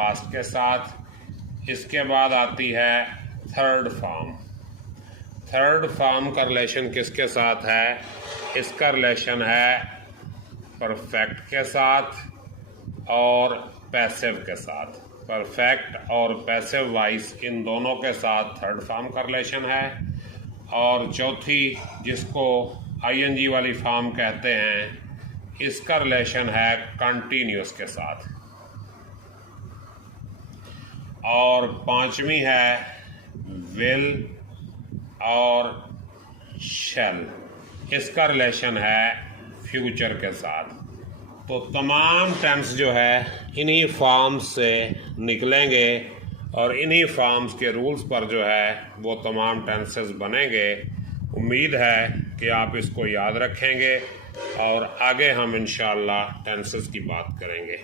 Past के साथ। इसके बाद आती है थर्ड फॉर्म। थर्ड फॉर्म का रिलेशन किसके साथ है? इसका रिलेशन है परफेक्ट के साथ और पैसिव के साथ। परफेक्ट और पैसिव वाइस इन दोनों के साथ थर्ड फॉर्म का रिलेशन है। और चौथी, जिसको आईएनजी वाली फॉर्म कहते हैं, इसका रिलेशन है कंटिन्यूस के साथ। और पांचवी है विल और शैल, इसका रिलेशन है फ्यूचर के साथ। तो तमाम टेंस जो है इन्हीं फॉर्म्स से निकलेंगे और इन्हीं फॉर्म्स के रूल्स पर जो है वो तमाम टेंसेस बनेंगे। उम्मीद है कि आप इसको याद रखेंगे और आगे हम इंशाअल्लाह टेंसेस की बात करेंगे।